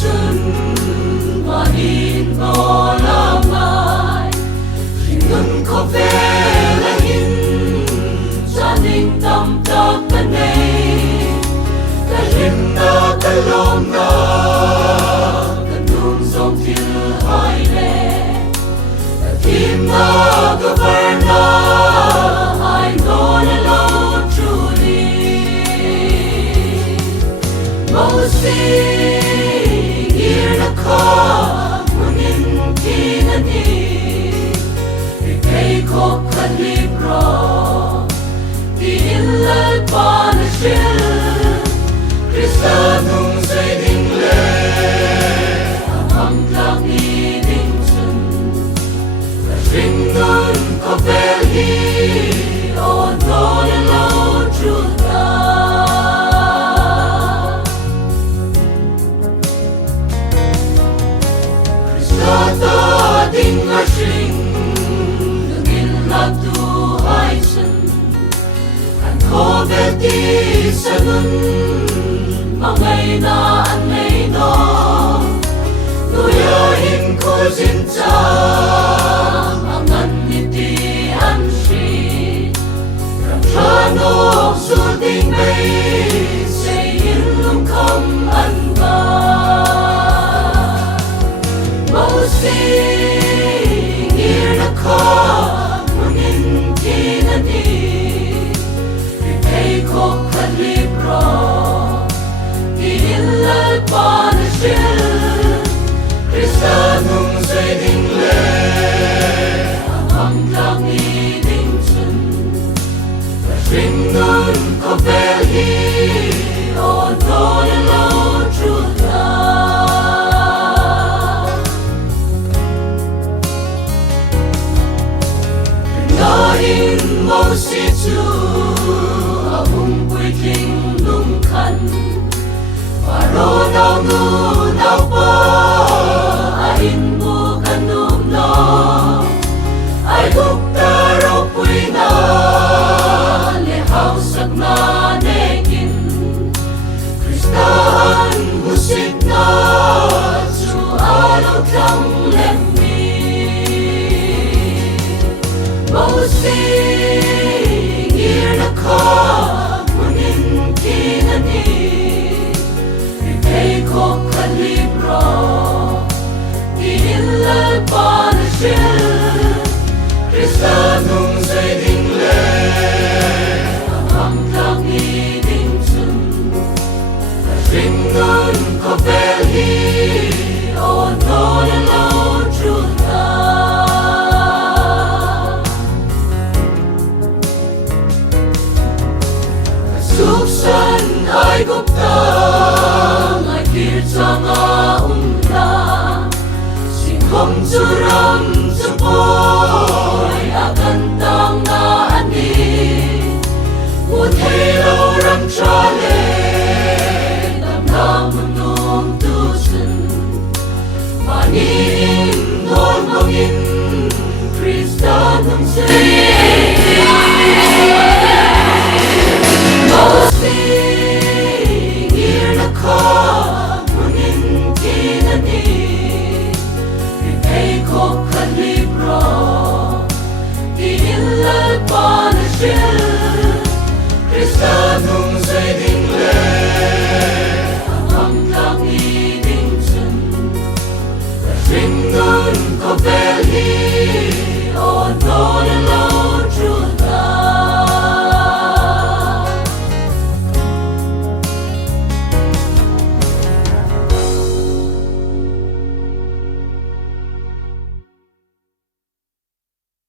xuân và in ngò làm lại khi ngân có về là in gia đình tâm ta bên đây ta rim na ta lom na ta nung dòng thiên hai lệ ta tim na ta ver na hai ngò na lâu truly Moses Munin kinani Rikay ko kan libro Di ilal panashil Kristanong say dingle Ang lang idingsun Kasing nun ko belhi O non alone truth Ding a shing Ngin la tu hai sen An ko ve ti sanun Mangai na an nei no Nuya hin ko zin cha Mangan ni ti an shi Ram tra no su ding mei Say in lum kom an ba Moses Munin kinani Rikay ko kan libro Di ilal panashil Kristanong say dingle Ang lang idingsun Kasing nun ko belhi O non alone truth in Moses tu Abung quy kinh lung khăn Pharaoh nào ngu nào bơ Ain bu kan num no Ai gục ta rau quy na Le hao sak na nekin Kristan husit na Su alo kang lemmi Moses Munin kinani Rikay ko kan libro Di ilal panashil Kristanong say dingle Ang lang idingsun Kasing nun ko belhi O non alone truth Suksan ay gupta Ngay kirta nga umla Singhong suram sa po